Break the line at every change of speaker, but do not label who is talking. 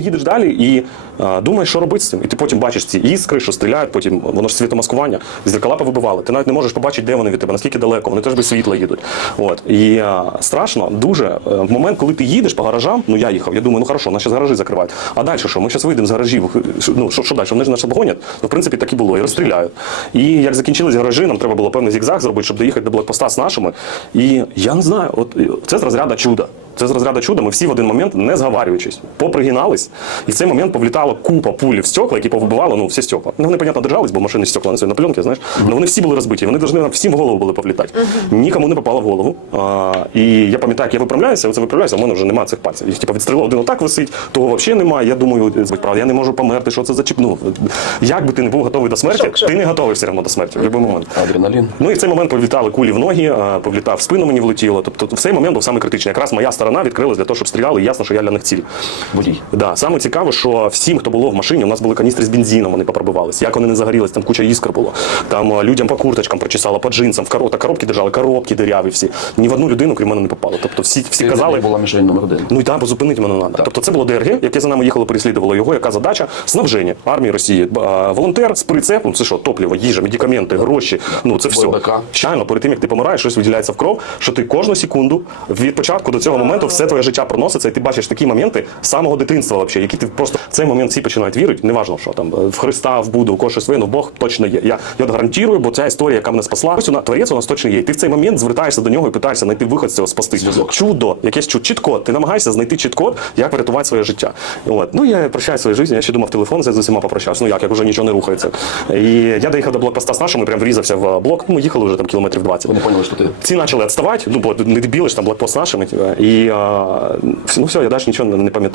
Їдеш далі і а, думаєш, що робити з цим. І ти потім бачиш ці іскри, що стріляють, потім воно ж світомаскування, зеркала повибивали. Ти навіть не можеш побачити, де вони від тебе, наскільки далеко, вони теж без світла їдуть. От. І а, страшно дуже. е, В момент, коли ти їдеш по гаражам, ну я їхав, я думаю, ну хорошо, наші гаражі закривають. А далі що? Ми зараз вийдемо з гаражів. Ну що, що далі? Вони ж нас обгонять. Ну, в принципі, так і було, і розстріляють. І як закінчились гаражі, нам треба було певний зігзаг зробити, щоб доїхати до блокпоста з нашими. І я не знаю, от е, це з розряду чуда. Це з розряду чуда. Ми всі в один момент, не зговарюючись, попригинались, і в цей момент повлітала купа пулі в стекла, які повибивали ну, всі стекла. Ну, вони, понятно, держались, бо машини стекла на пленки, знаєш. Але вони всі були розбиті. Вони повинні всім в голову були повлітати. Нікому не попало в голову. А, і я пам'ятаю, як я виправляюся, оце виправляюся, а в мене вже немає цих пальців. Їх типу, відстрілив один отак висить, того взагалі немає. Я думаю, правда, я не можу померти, що це за чіп. Ну, як би ти не був готовий до смерті,
Шок, шок.
ти не готовий все одно до смерті в будь-який момент.
Адреналін.
Ну і в цей момент повлітали кулі в ноги, повлітав в спину мені влетіло. Тобто в цей момент був саме критичний. Якраз моя сторона відкрилась для того, щоб стріляли, і ясно, що я для них ціль.
Водій.
Да, саме цікаво, що всім, хто було в машині, у нас були каністри з бензином, вони попробивались. Як вони не загорілись, там куча іскр було. Там людям по курточкам прочесало, по джинсам, в коро... та коробки держали, коробки диряві всі. Ні в одну людину, крім мене, не попало. Тобто всі, всі
Ти
казали.
була мішень номер один.
Ну і там зупинити мене треба. Тобто це було ДРГ, яке за нами їхало, переслідувало його. Яка задача? Снабження армії Росії. А, Волонтер з прицепом, це що, топливо, їжа, медикаменти, гроші. Ну це все. Щайно, перед тим як ти помираєш, щось виділяється в кров, що ти кожну секунду від початку до цього моменту все твоє життя проноситься, і ти бачиш такі моменти з самого дитинства, вообще, які ти просто в цей момент всі починають вірити. Неважно, що там в Христа, в Буду, в кого своє, ну Бог точно є. Я, я гарантую, бо ця історія, яка мене спасла, ось вона творець у нас точно є. І ти в цей момент звертаєшся до нього і питаєшся знайти виход з цього спасти. Чудо, якесь чудо, чіткод. Ти намагаєшся знайти чіткод, як врятувати своє життя. От. Ну я прощаюсь своєю життю, я ще думав телефон, я з усіма попрощався. Ну як, як вже нічого не рухається. І я доїхав до блокпоста з нашими, прям врізався в блок. Ну, ми їхали вже там кілометрів 20.
Вони поняли, що ти.
Ці почали відставати, ну бо не дебіли ж там блокпост з нашими. І а, ну все, я нічого не, не пам'ятаю.